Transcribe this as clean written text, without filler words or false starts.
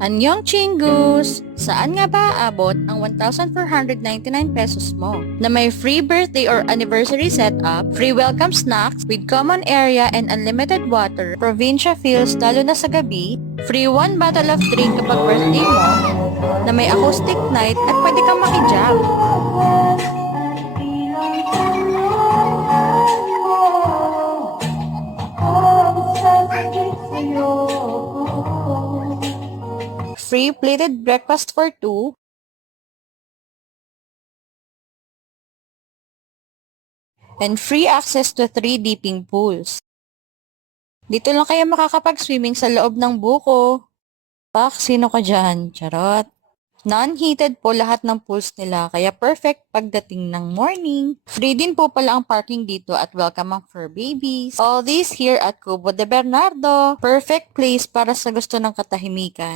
Anyong Chingus! Saan nga ba aabot ang 1,499 pesos mo? Na may free birthday or anniversary setup, free welcome snacks with common area and unlimited water, provincia feels lalo na sa gabi, free 1 bottle of drink kapag birthday mo, na may acoustic night at pwede kang makijab. Free plated breakfast for 2, and free access to 3 dipping pools. Dito lang kayo makakapag-swimming sa loob ng buko. Pak, sino ka dyan? Charot. Non-heated po lahat ng pools nila, kaya perfect pagdating ng morning. Free din po pala ang parking dito at welcome ang fur babies. All this here at Cubo de Bernardo. Perfect place para sa gusto ng katahimikan.